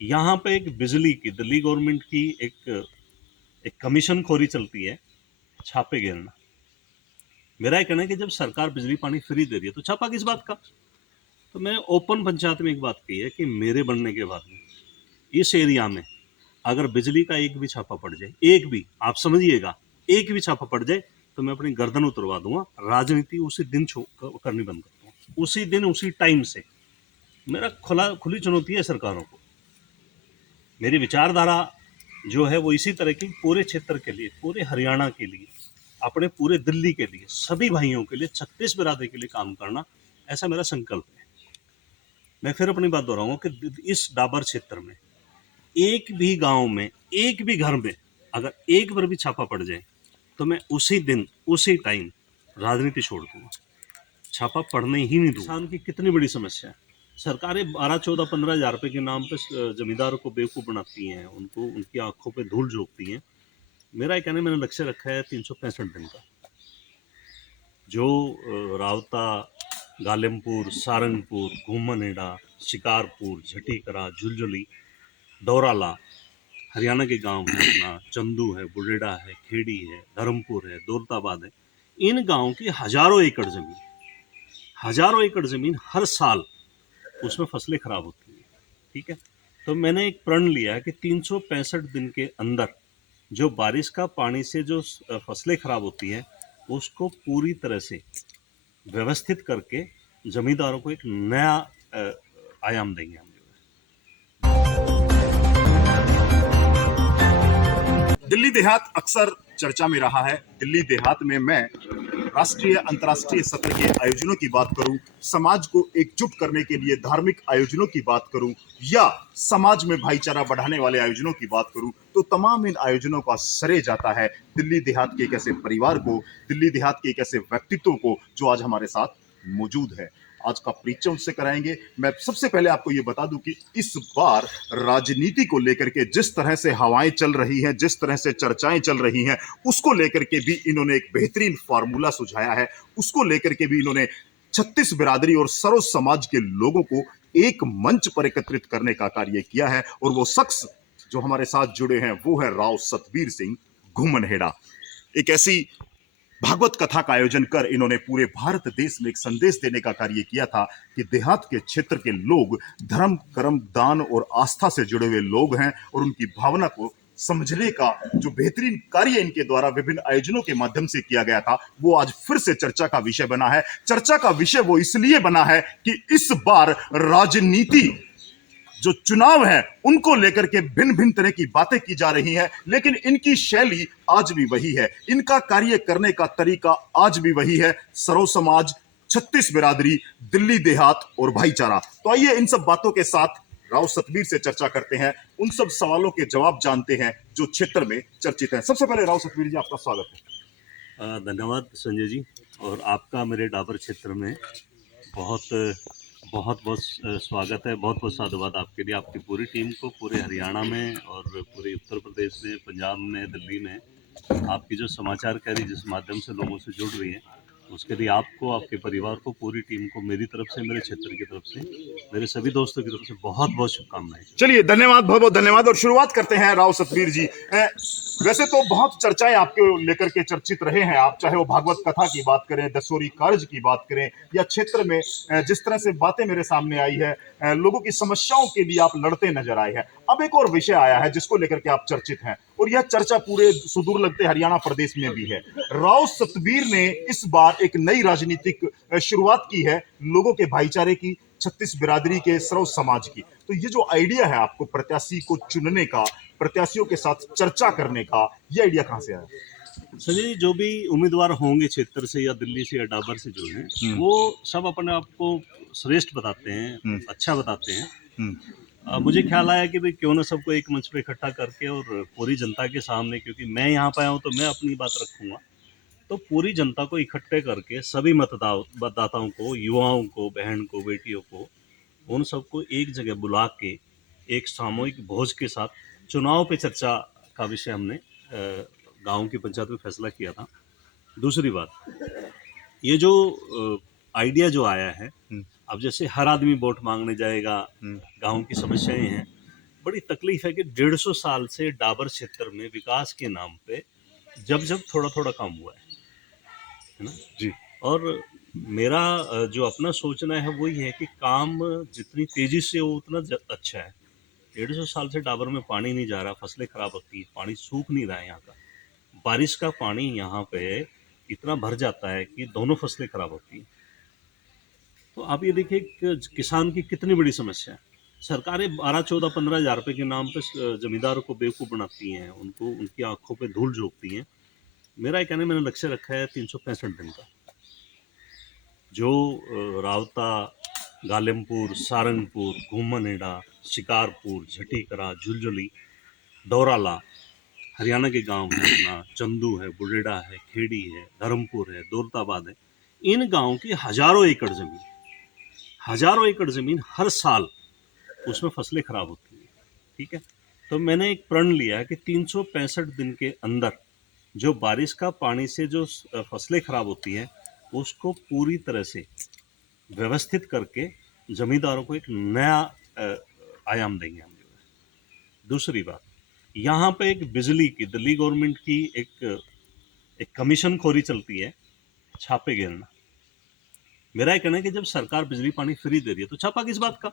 यहाँ पे एक बिजली की दिल्ली गवर्नमेंट की एक कमीशन खोरी चलती है, छापे गिरना। मेरा ये कहना है कि जब सरकार बिजली पानी फ्री दे रही है तो छापा किस बात का। तो मैंने ओपन पंचायत में एक बात कही है कि मेरे बनने के बाद में इस एरिया में अगर बिजली का एक भी छापा पड़ जाए, एक भी, आप समझिएगा, एक भी छापा पड़ जाए तो मैं अपनी गर्दन उतरवा दूंगा। राजनीति उसी दिन करनी बंद कर दूंगा, उसी दिन उसी टाइम से। मेरा खुली चुनौती है सरकारों को। मेरी विचारधारा जो है वो इसी तरह की पूरे क्षेत्र के लिए, पूरे हरियाणा के लिए, अपने पूरे दिल्ली के लिए, सभी भाइयों के लिए, 36 बिरादरी के लिए काम करना, ऐसा मेरा संकल्प है। मैं फिर अपनी बात दोहराऊंगा कि इस डाबर क्षेत्र में एक भी गांव में, एक भी घर में अगर एक बार भी छापा पड़ जाए तो मैं उसी दिन उसी टाइम राजनीति छोड़ दूंगा, छापा पड़ने ही नहीं दूंगा। किसान की कितनी बड़ी समस्या है। सरकारें 12, 14, 15 हज़ार रुपए के नाम पे जमींदारों को बेवकूफ़ बनाती हैं, उनको उनकी आंखों पे धूल झोंकती हैं। मेरा ये कहना, मैंने लक्ष्य रखा है 365 दिन का। जो रावता, गालिमपुर, सारंगपुर, घूमनहेड़ा, शिकारपुर, झटीकरा, झुलझुली, दौराला, हरियाणा के गांव हैं, अपना चंदू है, बुडेड़ा है, खेड़ी है, धर्मपुर है, दौलताबाद है, इन गांवों की हजारों एकड़ जमीन हर साल उसमें फसलें खराब होती हैं। ठीक है, तो मैंने एक प्रण लिया है कि 365 दिन के अंदर जो बारिश का पानी से जो फसलें खराब होती हैं उसको पूरी तरह से व्यवस्थित करके जमींदारों को एक नया आयाम देंगे हम। दिल्ली देहात अक्सर चर्चा में रहा है। दिल्ली देहात में मैं राष्ट्रीय अंतर्राष्ट्रीय सत्र के आयोजनों की बात करूं, समाज को एकजुट करने के लिए धार्मिक आयोजनों की बात करूं या समाज में भाईचारा बढ़ाने वाले आयोजनों की बात करूं, तो तमाम इन आयोजनों का श्रेय जाता है दिल्ली देहात के एक ऐसे परिवार को, दिल्ली देहात के एक ऐसे व्यक्तित्व को जो आज हमारे साथ मौजूद है। आज का परिचय उससे कराएंगे। मैं सबसे पहले आपको यह बता दूं कि इस बार राजनीति को लेकर के जिस तरह से हवाएं चल रही हैं, जिस तरह से चर्चाएं चल रही हैं, उसको लेकर के भी इन्होंने एक बेहतरीन फार्मूला सुझाया है। उसको लेकर के भी इन्होंने 36 बिरादरी और सर्व समाज के लोगों को एक मंच पर एकत्रित करने का कार्य किया है। और वो शख्स जो हमारे साथ जुड़े हैं वो है राव सतवीर सिंह घुमनहेड़ा। एक ऐसी भागवत कथा का आयोजन कर इन्होंने पूरे भारत देश में एक संदेश देने का कार्य किया था कि देहात के क्षेत्र के लोग धर्म, कर्म, दान और आस्था से जुड़े हुए लोग हैं और उनकी भावना को समझने का जो बेहतरीन कार्य इनके द्वारा विभिन्न आयोजनों के माध्यम से किया गया था वो आज फिर से चर्चा का विषय बना है। चर्चा का विषय वो इसलिए बना है कि इस बार राजनीति जो चुनाव है उनको लेकर के भिन्न भिन्न तरह की बातें की जा रही हैं, लेकिन इनकी शैली आज भी वही है, इनका कार्य करने का तरीका आज भी वही है। सर्व समाज, 36 बिरादरी, दिल्ली देहात और भाईचारा। तो आइए इन सब बातों के साथ राव सतवीर से चर्चा करते हैं, उन सब सवालों के जवाब जानते हैं जो क्षेत्र में चर्चित हैं। सबसे पहले राव सतवीर जी, आपका स्वागत है। धन्यवाद संजय जी, और आपका मेरे डाबर क्षेत्र में बहुत बहुत बहुत स्वागत है। बहुत बहुत साधुवाद आपके लिए, आपकी पूरी टीम को, पूरे हरियाणा में और पूरे उत्तर प्रदेश में, पंजाब में, दिल्ली में आपकी जो समाचारकारी जिस माध्यम से लोगों से जुड़ रही है उसके लिए आपको, आपके परिवार को, पूरी टीम को मेरी तरफ से, मेरे क्षेत्र की तरफ से, मेरे सभी दोस्तों की तरफ से बहुत बहुत शुभकामनाएं। चलिए, धन्यवाद, बहुत बहुत धन्यवाद। और शुरुआत करते हैं राव सतवीर जी। वैसे तो बहुत चर्चाएं आपके लेकर के चर्चित रहे हैं आप, चाहे वो भागवत कथा की बात करें, दसोरी कार्य की बात करें, या क्षेत्र में जिस तरह से बातें मेरे सामने आई है, लोगों की समस्याओं के लिए आप लड़ते नजर आए हैं। अब एक और विषय आया है जिसको लेकर के आप चर्चित हैं और यह चर्चा पूरे सुदूर लगते हरियाणा प्रदेश में भी है। राव सतवीर ने इस बार एक नई राजनीतिक शुरुआत की है, लोगों के भाईचारे की, 36 बिरादरी के, सर्व समाज की। तो ये जो आइडिया है आपको प्रत्याशी को चुनने का, प्रत्याशियों के साथ चर्चा करने का, ये आइडिया कहां से आया? संजय जी, जो भी उम्मीदवार होंगे क्षेत्र से या दिल्ली से या डाबर से जो हैं, वो सब अपने आप को श्रेष्ठ बताते हैं, अच्छा बताते हैं। मुझे ख्याल आया कि भाई क्यों ना सबको एक मंच पे इकट्ठा करके और पूरी जनता के सामने, क्योंकि मैं यहाँ पे आया हूँ तो मैं अपनी बात रखूंगा, तो पूरी जनता को इकट्ठे करके सभी मतदाताओं को, युवाओं को, बहन को, बेटियों को, उन सबको एक जगह बुला के एक सामूहिक भोज के साथ चुनाव पे चर्चा का विषय हमने गांव की पंचायत में फैसला किया था। दूसरी बात, ये जो आइडिया जो आया है, अब जैसे हर आदमी वोट मांगने जाएगा, गांव की समस्याएं हैं, बड़ी तकलीफ है कि 150 साल से डाबर क्षेत्र में विकास के नाम पे जब जब थोड़ा थोड़ा काम हुआ है ना जी। और मेरा जो अपना सोचना है वही है कि काम जितनी तेजी से हो उतना अच्छा है। 150 साल से डाबर में पानी नहीं जा रहा, फसलें खराब होती है, पानी सूख नहीं रहा है यहाँ का। बारिश का पानी यहाँ पे इतना भर जाता है कि दोनों फसलें खराब होती हैं। तो आप ये देखिए कि किसान की कितनी बड़ी समस्या है। सरकारें 12, 14, 15 हज़ार रुपए के नाम पे जमींदारों को बेवकूफ़ बनाती हैं, उनको उनकी आंखों पे धूल झोंकती हैं। मेरा ये कहना है, मैंने लक्ष्य रखा है 365 दिन का। जो रावता, गालेमपुर, सारंगपुर, घुमनहेड़ा, शिकारपुर, झटीकरा, झुलझुली, दौराला, हरियाणा के गांव हैं अपना, चंदू है, बुडेड़ा है, खेड़ी है, धर्मपुर है, दौलताबाद है। इन गांवों की हजारों एकड़ जमीन हर साल उसमें फसलें खराब होती हैं। ठीक है, तो मैंने एक प्रण लिया है कि 365 दिन के अंदर जो बारिश का पानी से जो फसलें खराब होती हैं उसको पूरी तरह से व्यवस्थित करके जमींदारों को एक नया आयाम देंगे हम। दूसरी बात, यहाँ पे एक बिजली की दिल्ली गवर्नमेंट की एक कमीशन खोरी चलती है, छापे गिरना। मेरा ये कहना है कि जब सरकार बिजली पानी फ्री दे रही है तो छापा किस बात का।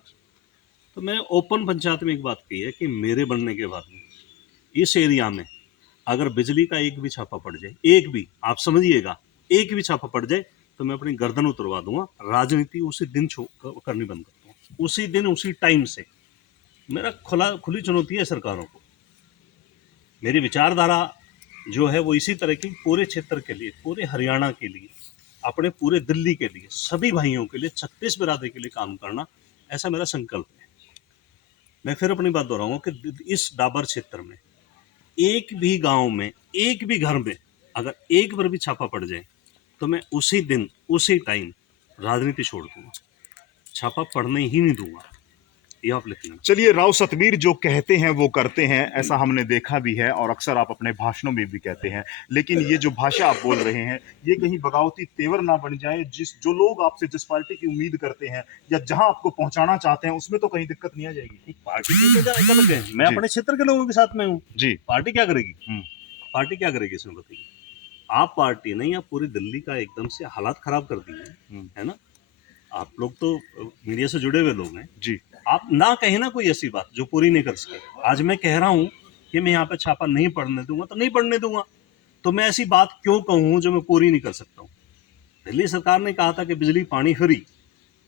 तो मैंने ओपन पंचायत में एक बात कही है कि मेरे बनने के बाद में इस एरिया में अगर बिजली का एक भी छापा पड़ जाए, एक भी, आप समझिएगा, एक भी छापा पड़ जाए तो मैं अपनी गर्दन उतरवा दूंगा। राजनीति उसी दिन करनी बंद कर दूंगा, उसी दिन उसी टाइम से। मेरा खुली चुनौती है सरकारों को। मेरी विचारधारा जो है वो इसी तरह की पूरे क्षेत्र के लिए, पूरे हरियाणा के लिए, अपने पूरे दिल्ली के लिए, सभी भाइयों के लिए, 36 बिरादरी के लिए काम करना, ऐसा मेरा संकल्प है। मैं फिर अपनी बात दोहराऊंगा कि इस डाबर क्षेत्र में एक भी गांव में, एक भी घर में अगर एक बार भी छापा पड़ जाए तो मैं उसी दिन उसी टाइम राजनीति छोड़ दूंगा, छापा पड़ने ही नहीं दूंगा। ये आप लिख लेना। चलिए, राव सतबीर जो कहते हैं वो करते हैं, ऐसा हमने देखा भी है और अक्सर आप अपने भाषणों में भी कहते हैं। लेकिन ये जो भाषा आप बोल रहे हैं ये कहीं बगावती तेवर ना बन जाए। जो लोग आपसे जिस पार्टी की उम्मीद करते हैं या जहां आपको पहुंचाना चाहते हैं उसमें तो कहीं दिक्कत नहीं आ जाएगी। पार्टी की गलत है, मैं अपने क्षेत्र के लोगों के साथ में हूँ जी। पार्टी क्या करेगी? पार्टी क्या करेगी इसमें बताइए? आप पार्टी नहीं, आप पूरी दिल्ली का एकदम से हालात खराब कर दिए है ना। आप लोग तो मीडिया से जुड़े हुए लोग हैं जी। आप ना कहें ना कोई ऐसी बात जो पूरी नहीं कर सके। आज मैं कह रहा हूं कि मैं यहाँ पे छापा नहीं पड़ने दूंगा तो नहीं पड़ने दूंगा। तो मैं ऐसी बात क्यों कहूं जो मैं पूरी नहीं कर सकता हूं? दिल्ली सरकार ने कहा था कि बिजली पानी फ्री,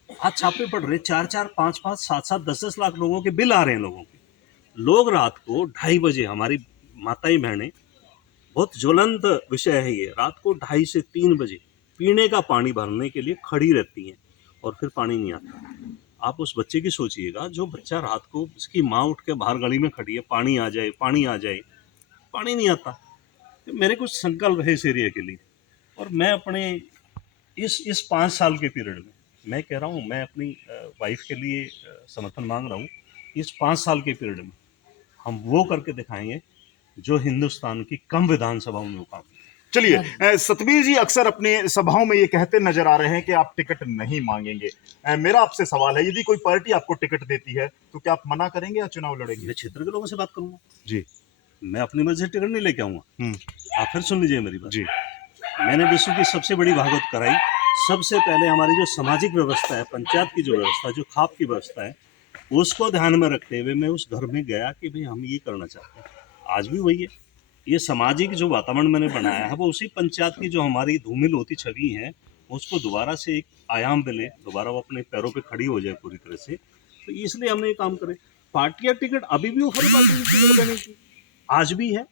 आज छापे पड़ रहे, 4-4, 5-5, 7-7, 10-10 लाख लोगों के बिल आ रहे हैं लोगों के। लोग रात को 2:30 बजे, हमारी माताएं बहनें, बहुत ज्वलंत विषय है ये, रात को 2:30 से 3 बजे पीने का पानी भरने के लिए खड़ी रहती हैं और फिर पानी नहीं आता। आप उस बच्चे की सोचिएगा, जो बच्चा रात को, उसकी माँ उठ के बाहर गली में खड़ी है, पानी आ जाए, पानी आ जाए, पानी नहीं आता। तो मेरे कुछ संकल्प है इस एरिया के लिए और मैं अपने इस 5 साल के पीरियड में, मैं कह रहा हूँ, मैं अपनी वाइफ के लिए समर्थन मांग रहा हूँ। इस 5 साल के पीरियड में हम वो करके दिखाएंगे जो हिंदुस्तान की कम विधानसभाओं में वो काम। चलिए, सतबीर जी अक्सर अपने सभाओं में ये कहते नजर आ रहे हैं कि आप टिकट नहीं मांगेंगे। मेरा आपसे सवाल है, यदि कोई पार्टी आपको टिकट देती है तो क्या आप मना करेंगे या चुनाव लड़ेंगे? मैं क्षेत्र के लोगों से बात करूंगा जी। मैं अपनी मर्जी से टिकट नहीं लेके आऊंगा। आप फिर सुन लीजिए मेरी बात जी। मैंने विश्व की सबसे बड़ी भागवत कराई। सबसे पहले हमारी जो सामाजिक व्यवस्था है, पंचायत की जो व्यवस्था, जो खाप की व्यवस्था है, उसको ध्यान में रखते हुए मैं उस घर में गया कि भाई हम ये करना चाहते हैं। आज भी वही है। ये सामाजिक जो वातावरण मैंने बनाया है वो उसी पंचायत की जो हमारी धूमिल होती छवि है उसको दोबारा से एक आयाम मिले, दोबारा वो अपने पैरों पे खड़ी हो जाए पूरी तरह से। तो इसलिए हमने ये काम करे। पार्टियां टिकट अभी भी ऑफर पार्टी टिकट देने की आज भी है।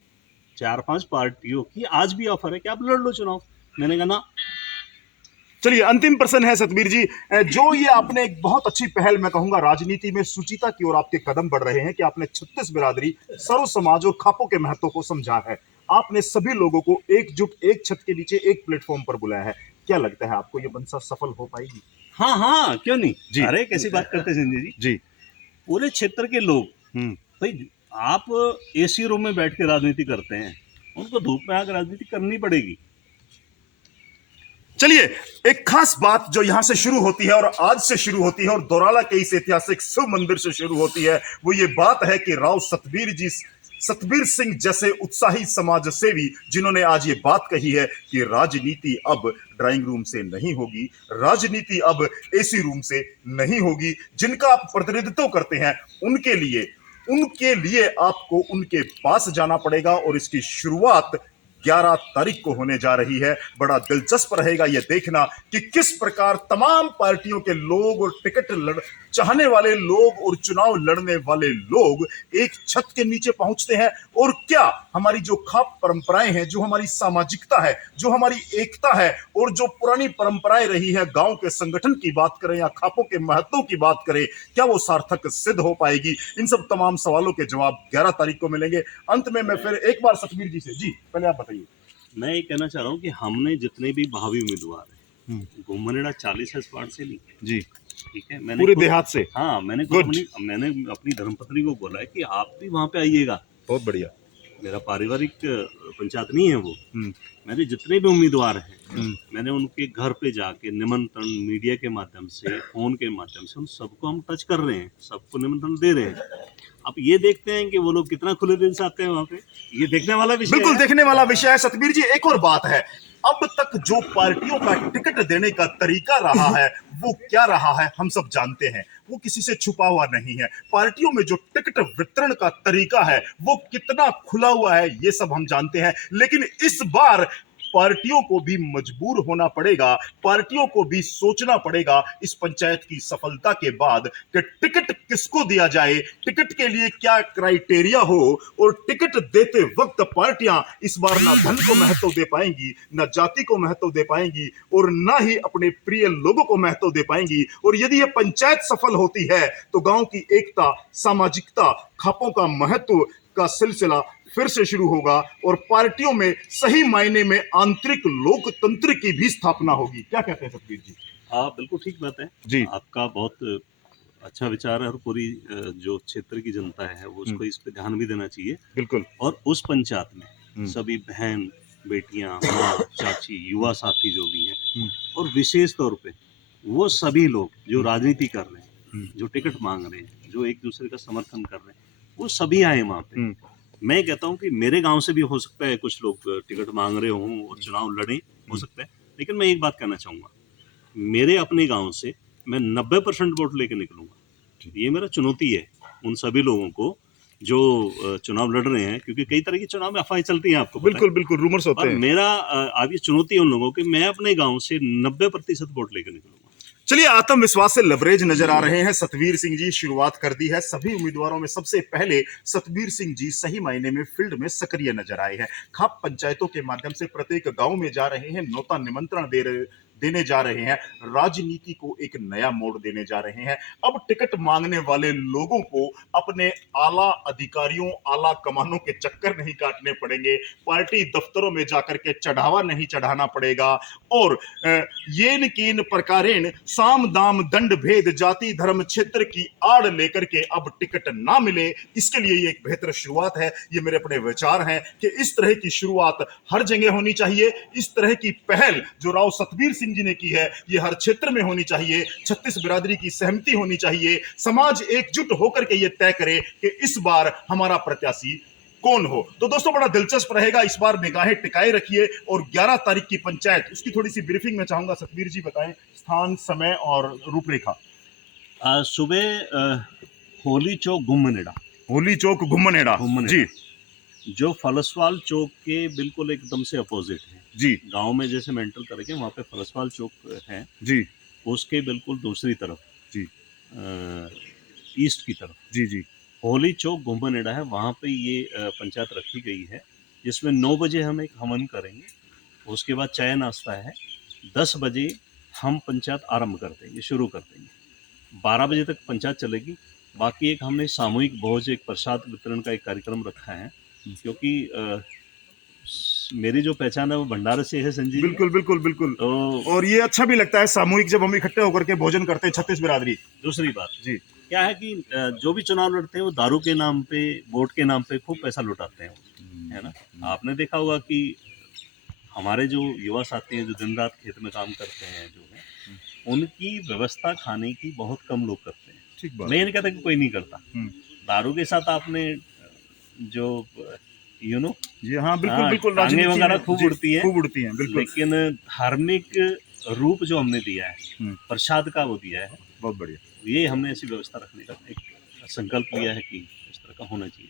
4-5 पार्टियों की आज भी ऑफर है कि आप लड़ लो चुनाव। मैंने कहा ना। चलिए, अंतिम प्रश्न है सतबीर जी, जो ये आपने एक बहुत अच्छी पहल, मैं कहूंगा, राजनीति में सुचिता की ओर आपके कदम बढ़ रहे हैं कि आपने 36 बिरादरी, सर्व समाज और खापों के महत्व को समझा है। आपने सभी लोगों को एकजुट, एक छत के नीचे, एक प्लेटफॉर्म पर बुलाया है। क्या लगता है आपको ये मंशा सफल हो पाएगी? हाँ हाँ, क्यों नहीं जी। अरे कैसी बात करते संजय जी। जी। पूरे क्षेत्र के लोग, भाई आप एसी रूम में बैठ के राजनीति करते हैं, उनको धूप में आकर राजनीति करनी पड़ेगी। चलिए, एक खास बात जो यहां से शुरू होती है और आज से शुरू होती है और दोराला के इस ऐतिहासिक शिव मंदिर से शुरू होती है, वो ये बात है कि राव सतबीर सिंह जैसे उत्साही समाज सेवी जिन्होंने आज ये बात कही है कि राजनीति अब ड्राइंग रूम से नहीं होगी, राजनीति अब एसी रूम से नहीं होगी, जिनका आप प्रतिनिधित्व करते हैं उनके लिए आपको उनके पास जाना पड़ेगा और इसकी शुरुआत 11 तारीख को होने जा रही है। बड़ा दिलचस्प रहेगा यह देखना कि किस प्रकार तमाम पार्टियों के लोग और चाहने वाले लोग और चुनाव लड़ने वाले लोग एक छत के नीचे पहुंचते हैं और क्या हमारी जो खाप परंपराएं हैं, जो हमारी सामाजिकता है, जो हमारी एकता है और जो पुरानी परंपराएं रही है, गांव के संगठन की बात करें या खापों के महत्व की बात करें, क्या वो सार्थक सिद्ध हो पाएगी? इन सब तमाम सवालों के जवाब 11 तारीख को मिलेंगे। अंत में मैं फिर एक बार सतबीर जी से, जी पहले आप बताइए। मैं ये कहना चाह रहा हूँ कि हमने जितने भी भावी उम्मीदवार हैं, घुमनेड़ा 40 वार्ड से नहीं जी, ठीक है, मैंने पूरे देहात से। हाँ, मैंने अपनी धर्मपत्नी को बोला है कि आप भी वहाँ पे आइएगा। बहुत बढ़िया। मेरा पारिवारिक पंचायत नहीं है वो। मैंने जितने भी उम्मीदवार हैं, मैंने उनके घर पे जाके निमंत्रण मीडिया के माध्यम से, फोन के माध्यम से उन सबको हम टच कर रहे हैं, सबको निमंत्रण दे रहे हैं। आप ये देखते हैं कि वो लोग कितना खुले दिल से आते हैं वहाँ पे, ये देखने वाला विषय बिल्कुल है। देखने वाला विषय है। सतबीर जी, एक और बात है, अब तक जो पार्टियों का टिकट देने का तरीका रहा है वो क्या रहा है हम सब जानते हैं, वो किसी से छुपा हुआ नहीं है। पार्टियों में जो टिकट वितरण का तरीका है वो कितना खुला हुआ है ये सब हम जानते हैं, लेकिन इस बार पार्टियों को भी मजबूर होना पड़ेगा, पार्टियों को भी सोचना पड़ेगा इस पंचायत की सफलता के बाद कि टिकट किसको दिया जाए, टिकट के लिए क्या क्राइटेरिया हो, और टिकट देते वक्त पार्टियां इस बार ना धन को महत्व दे पाएंगी, ना जाति को महत्व दे पाएंगी और ना ही अपने प्रिय लोगों को महत्व दे पाएंगी। और यदि यह पंचायत सफल होती है तो गांव की एकता, सामाजिकता, खापों का महत्व का सिलसिला फिर से शुरू होगा और पार्टियों में सही मायने में आंतरिक लोकतंत्र की भी स्थापना होगी। क्या कहते हैं सतबीर जी? हाँ, बिल्कुल ठीक बात है जी। आपका, बहुत अच्छा विचार है और पूरी जो क्षेत्र की जनता है वो उसको इस पे ध्यान भी देना चाहिए। बिल्कुल। और उस पंचायत में सभी बहन, बेटियां, माँ, चाची, युवा साथी जो भी हैं, और विशेष तौर पे वो सभी लोग जो राजनीति कर रहे हैं, जो टिकट मांग रहे हैं, जो एक दूसरे का समर्थन कर रहे हैं, वो सभी आए वहाँ पे। मैं कहता हूँ कि मेरे गांव से भी हो सकता है कुछ लोग टिकट मांग रहे हों और चुनाव लड़ें, हो सकता है, लेकिन मैं एक बात कहना चाहूँगा, मेरे अपने गांव से मैं 90% वोट लेके निकलूंगा। ये मेरा चुनौती है उन सभी लोगों को जो चुनाव लड़ रहे हैं, क्योंकि कई तरह की चुनाव में अफवाहें चलती हैं, आपको बिल्कुल बिल्कुल, रूमर्स होते और हैं। मेरा आज ये चुनौती है उन लोगों की, मैं अपने गांव से 90% वोट लेकर निकलूंगा। चलिए, आत्मविश्वास से लबरेज नजर आ रहे हैं सतबीर सिंह जी। शुरुआत कर दी है सभी उम्मीदवारों में सबसे पहले सतबीर सिंह जी सही मायने में फील्ड में सक्रिय नजर आए हैं। खाप पंचायतों के माध्यम से प्रत्येक गांव में जा रहे हैं, न्योता निमंत्रण देने जा रहे हैं, राजनीति को एक नया मोड़ देने जा रहे हैं। अब टिकट मांगने वाले लोगों को अपने आला अधिकारियों, आला कमानों के चक्कर नहीं काटने पड़ेंगे, पार्टी दफ्तरों में जाकर के चढ़ावा नहीं चढ़ाना पड़ेगा और येन कीन प्रकारेण साम दाम दंड भेद जाति धर्म क्षेत्र की आड़ लेकर के अब टिकट ना मिले, इसके लिए ये एक बेहतर शुरुआत है। ये मेरे अपने विचार हैं कि इस तरह की शुरुआत हर जगह होनी चाहिए। इस तरह की पहल जो राव सतबीर सिंह जी ने की है ये हर क्षेत्र में होनी चाहिए। 36 बिरादरी की सहमति होनी चाहिए, समाज एकजुट होकर के ये तय करे कि इस बार हमारा प्रत्याशी कौन हो। तो दोस्तों, बड़ा दिलचस्प रहेगा, इस बार निगाहें टिकाए रखिए। और 11 तारीख की पंचायत, उसकी थोड़ी सी ब्रीफिंग में चाहूंगा सतबीर जी बताएं, स्थान, समय और रूपरेखा। सुबह होली चौक घुमनेड़ा, होली चौक घुमनेड़ा जी। जो फलसवाल चौक के बिल्कुल एकदम से अपोजिट है जी। गांव में जैसे हम एंटर करेंगे वहाँ पे फलसवाल चौक है जी। उसके बिल्कुल दूसरी तरफ जी, ईस्ट की तरफ जी जी, होली चौक घुमनेड़ा है, वहाँ पे ये पंचायत रखी गई है, जिसमें 9 बजे हम एक हवन करेंगे, उसके बाद चाय नाश्ता है, 10 बजे हम पंचायत आरंभ कर देंगे, शुरू कर देंगे, 12 बजे तक पंचायत चलेगी। बाकी एक हमने सामूहिक भोज, एक प्रसाद वितरण का एक कार्यक्रम रखा है, क्योंकि मेरी जो पहचान है वो भंडारे से है संजीव। बिल्कुल बिल्कुल बिल्कुल। तो और ये अच्छा भी लगता है सामूहिक जब हम इकट्ठे होकर के भोजन करते हैं 36 बिरादरी। दूसरी बात जी, क्या है कि जो भी चुनाव लड़ते हैं वो दारू के नाम पे, वोट के नाम पे खूब पैसा लुटाते हैं, है ना। आपने देखा होगा कि हमारे जो युवा साथी हैं जो दिन रात खेत में काम करते हैं जो है उनकी व्यवस्था खाने की बहुत कम लोग करते हैं। ठीक बात मैं ये नहीं कहता कि कोई नहीं करता। हम्म। दारू के साथ आपने जो यू नो जी हाँ, बिल्कुल हाँ, बिल्कुल, टांगे राजनीति वगैरह में खूब जी, उड़ती हैं, खूब उड़ती हैं, बिल्कुल। लेकिन धार्मिक रूप जो हमने दिया है, प्रसाद का वो दिया है, बहुत बढ़िया। ये हमने ऐसी व्यवस्था रखने का एक संकल्प लिया है कि इस तरह का होना चाहिए।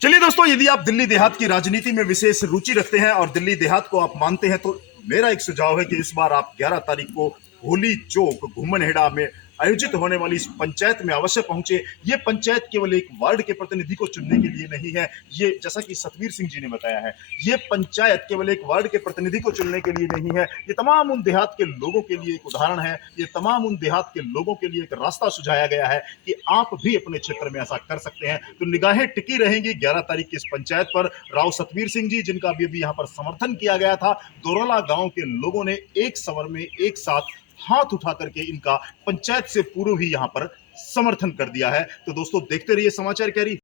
चलिए दोस्तों, यदि आप दिल्ली देहात की राजनीति में विशेष रुचि रखते हैं और दिल्ली देहात को आप मानते हैं तो मेरा एक सुझाव है कि इस बार आप 11 तारीख को होली चौक घुमनहेड़ा में आयोजित होने वाली इस पंचायत में अवश्य पहुंचे। ये पंचायत केवल एक वार्ड के प्रतिनिधि को चुनने के लिए नहीं है, ये जैसा कि सतवीर सिंह जी ने बताया है, ये पंचायत केवल एक वार्ड के प्रतिनिधि को चुनने के लिए नहीं है, ये तमाम उन देहात के लोगों के लिए एक उदाहरण है, ये तमाम उन देहात के लोगों के लिए एक रास्ता सुझाया गया है कि आप भी अपने क्षेत्र में ऐसा कर सकते हैं। तो निगाहें टिकी रहेंगी 11 तारीख की इस पंचायत पर। राव सतवीर सिंह जी, जिनका भी यहाँ पर समर्थन किया गया था, दोरला गांव के लोगों ने एक सवर में एक साथ हाथ उठा करके इनका पंचायत से पूर्व ही यहाँ पर समर्थन कर दिया है। तो दोस्तों, देखते रहिए समाचार कैरी।